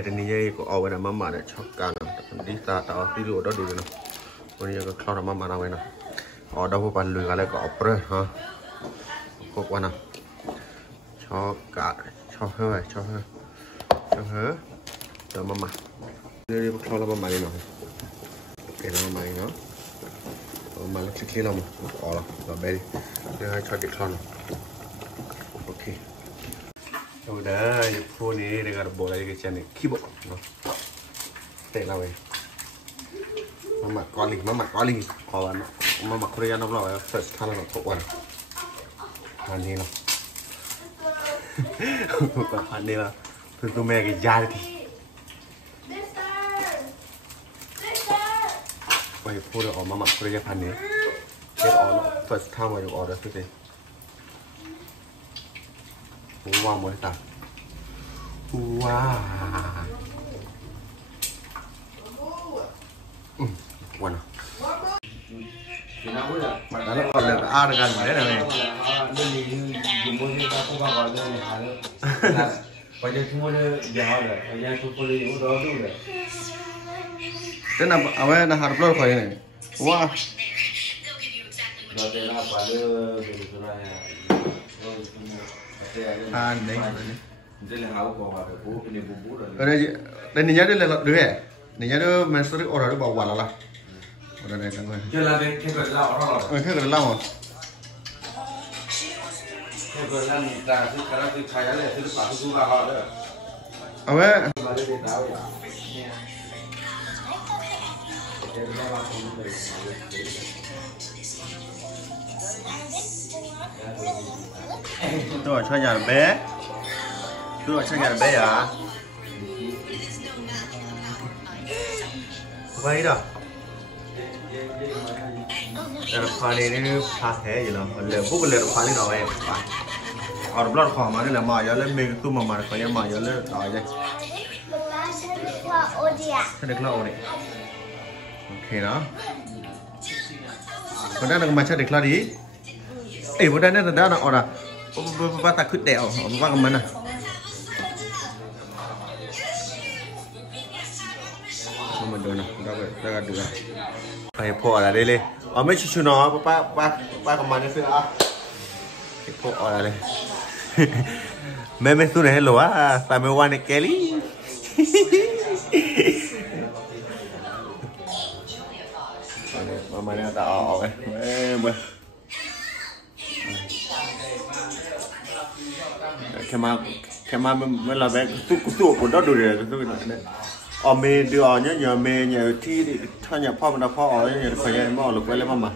này thì như có ở bên mà để cho cả đi ra tao đi lụa đó đủ rồi nè bây giờ có khâu là mà nào vậy nè ở đâu có bàn lưỡi lại có ốp rồi ha có quan nào cho cả cho hơi cho mà đi khâu là mà đi nào cái nào mà nó mà nó chỉ là một là bé đi để cho đi khâu nào ok rồi đấy phone này để gặp bộ này cái chân này keyboard nó để là vậy mà con linh còn mà Korea nó là first time là có quan anh đi nào anh đi là tôi mẹ cái dài thì vậy phone được mà Korea pan này cái đó first time mà được order thế wow mới ta wow quan à mà nó còn được ăn gần đấy này thế là ở đây là hạt lót khỏi này wow à đấy ở đây nhớ đây là đứa này nhớ đứa mình sẽ được order được bảo quản là ở đây các người chưa là cái cửa lao đó rồi cái cửa lao à cái cửa lao ta cứ cái đó cứ khai ra để cứ bảo cứ vào họ đó ở đây tôi cho nhà bé tôi cho nhà bé à vậy đó là pha này nó pha thế gì đó lửa bút lửa pha đi đâu em ở đó là khoảng mà đây là mài cho lên mình tu mà phải mài cho lên đòi đây sẽ được lâu này ok đó còn đây là mà sẽ được lâu đi ấy vừa đây nó đã ở đó bắt ta khứt đèo bắt cái mình à mình được nè ra được phải phô là đây lên ở mấy chú nó ba cái mình sẽ à cái phô là đây mấy chú này hello à tại mấy quan này Kelly mà này ta ở cái cái mà mình là bé tu của đó đủ rồi tôi nói ở mê đưa nhớ mê nhớ thi thì cho nhàพ่อมันพ่อở nhớ phải nhớ mà lục quay lên mà